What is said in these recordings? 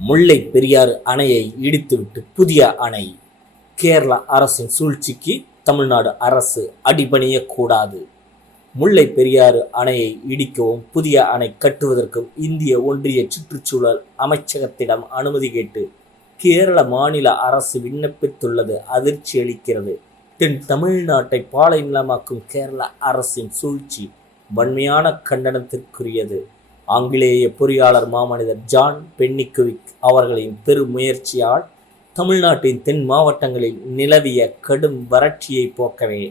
முல்லை பெரியாறு அணையை இடித்துவிட்டு புதிய அணை. கேரள அரசின் சூழ்ச்சிக்கு தமிழ்நாடு அரசு அடிபணியக்கூடாது. முல்லை பெரியாறு அணையை இடிக்கவும் புதிய அணை கட்டுவதற்கும் இந்திய ஒன்றிய சுற்றுச்சூழல் அமைச்சகத்திடம் அனுமதி கேட்டு கேரள மாநில அரசு விண்ணப்பித்துள்ளது அதிர்ச்சி அளிக்கிறது. தென் தமிழ்நாட்டை பாலை நிலமாக்கும் கேரள அரசின் சூழ்ச்சி வன்மையான கண்டனத்திற்குரியது. ஆங்கிலேய பொறியாளர் மாமனிதர் ஜான் பென்னிக்குவிக் அவர்களின் பெருமுயற்சியால் தமிழ்நாட்டின் தென் மாவட்டங்களில் நிலவிய கடும் வறட்சியை போக்கவே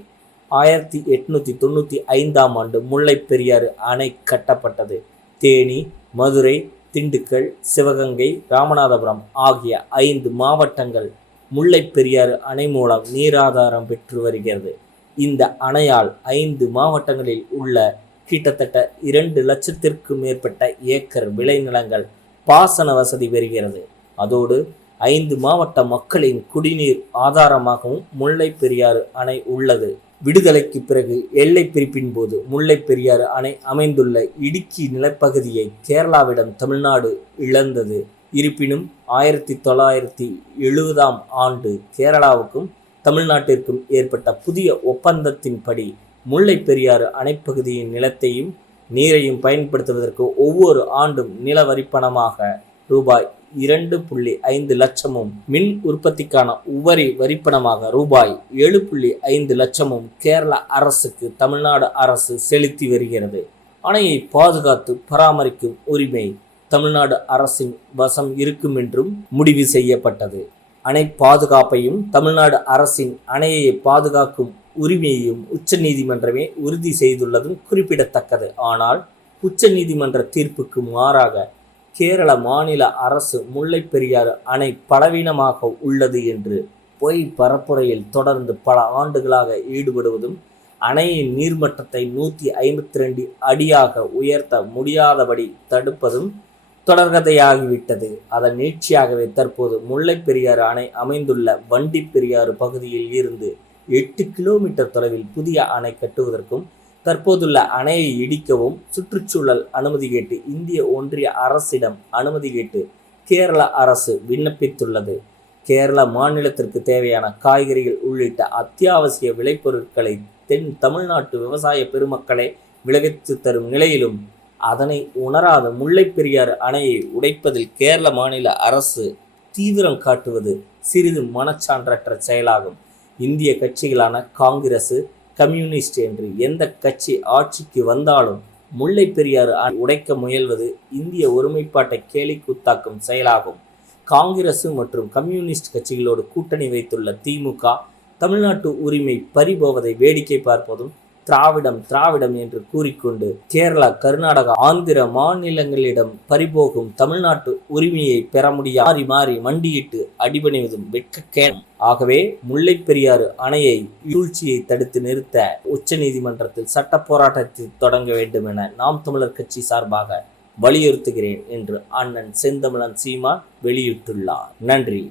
ஆயிரத்தி எட்நூத்தி தொண்ணூற்றி ஐந்தாம் ஆண்டு முல்லை பெரியாறு அணை கட்டப்பட்டது. தேனி மதுரை திண்டுக்கல் சிவகங்கை ராமநாதபுரம் ஆகிய ஐந்து மாவட்டங்கள் முல்லை பெரியாறு அணை மூலம் நீராதாரம் பெற்று வருகிறது. இந்த அணையால் ஐந்து மாவட்டங்களில் உள்ள கிட்டத்தட்ட இரண்டு லட்சத்திற்கும் மேற்பட்ட ஏக்கர் விளைநிலங்கள் பாசன வசதி பெறுகிறது. அதோடு ஐந்து மாவட்ட மக்களின் குடிநீர் ஆதாரமாகவும் முல்லை பெரியாறு அணை உள்ளது. விடுதலைக்கு பிறகு எல்லை பிரிப்பின் போது முல்லை பெரியாறு அணை அமைந்துள்ள இடுக்கி நிலப்பகுதியை கேரளாவிடம் தமிழ்நாடு இழந்தது. இருப்பினும் ஆயிரத்தி தொள்ளாயிரத்தி எழுபதாம் ஆண்டு கேரளாவுக்கும் தமிழ்நாட்டிற்கும் ஏற்பட்ட புதிய ஒப்பந்தத்தின்படி முல்லைப் பெரியாறு அணைப்பகுதியின் நிலத்தையும் நீரையும் பயன்படுத்துவதற்கு ஒவ்வொரு ஆண்டும் நில வரிப்பணமாக ரூபாய் இரண்டு புள்ளி ஐந்து லட்சமும் மின் உற்பத்திக்கான உவரி வரிப்பணமாக ரூபாய் ஏழு புள்ளி ஐந்து லட்சமும் கேரள அரசுக்கு தமிழ்நாடு அரசு செலுத்தி வருகிறது. அணையை பாதுகாத்து பராமரிக்கும் உரிமை தமிழ்நாடு அரசின் வசம் இருக்கும் என்றும் முடிவு செய்யப்பட்டது. அணை பாதுகாப்பையும் தமிழ்நாடு அரசின் அணையை பாதுகாக்கும் உரிமையையும் உச்ச நீதிமன்றமே உறுதி செய்துள்ளதும் குறிப்பிடத்தக்கது. ஆனால் உச்ச நீதிமன்ற தீர்ப்புக்கு மாறாக கேரள மாநில அரசு முல்லை பெரியாறு அணை பலவீனமாக உள்ளது என்று பொய் பரப்புரையில் தொடர்ந்து பல ஆண்டுகளாக ஈடுபடுவதும் அணையின் நீர்மட்டத்தை நூற்றி ஐம்பத்தி ரெண்டு அடியாக உயர்த்த முடியாதபடி தடுப்பதும் தொடர்கதையாகிவிட்டது. அதன் நீட்சியாகவே தற்போது முல்லை பெரியாறு அணை அமைந்துள்ள வண்டி பெரியாறு பகுதியில் இருந்து எட்டு கிலோமீட்டர் தொலைவில் புதிய அணை கட்டுவதற்கும் தற்போதுள்ள அணையை இடிக்கவும் சுற்றுச்சூழல் அனுமதி கேட்டு இந்திய ஒன்றிய அரசிடம் அனுமதி கேட்டு கேரள அரசு விண்ணப்பித்துள்ளது. கேரள மாநிலத்திற்கு தேவையான காய்கறிகள் உள்ளிட்ட அத்தியாவசிய விளைபொருட்களை தென் தமிழ்நாட்டு விவசாய பெருமக்களை விளைவித்து தரும் நிலையிலும் அதனை உணராத முல்லைப் பெரியாறு அணையை உடைப்பதில் கேரள மாநில அரசு தீவிரம் காட்டுவது சிறிது மனச்சான்றற்ற செயலாகும். இந்திய கட்சிகளான காங்கிரசு கம்யூனிஸ்ட் என்று எந்த கட்சி ஆட்சிக்கு வந்தாலும் முல்லை பெரியாறு உடைக்க முயல்வது இந்திய ஒருமைப்பாட்டை கேலிக்கூத்தாக்கும் செயலாகும். காங்கிரஸ் மற்றும் கம்யூனிஸ்ட் கட்சிகளோடு கூட்டணி வைத்துள்ள திமுக தமிழ்நாட்டு உரிமை பறிபோவதை வேடிக்கை பார்ப்பதும் திராவிடம் திராவிடம் என்று கூறிக்கொண்டு கேரளா கர்நாடகா ஆந்திர மாநிலங்களிடம் பறிபோகும் தமிழ்நாட்டு உரிமையை பெற முடிய மாறி மாறி மண்டியிட்டு அடிபணிவதும் வெட்கக்கேன் ஆகவே முல்லை பெரியாறு அணையை சூழ்ச்சியை தடுத்து நிறுத்த உச்ச நீதிமன்றத்தில் சட்ட போராட்டத்தை தொடங்க வேண்டும் என நாம் தமிழர் கட்சி சார்பாக வலியுறுத்துகிறேன் என்று அண்ணன் செந்தமிழன் சீமான் வெளியிட்டுள்ளார். நன்றி.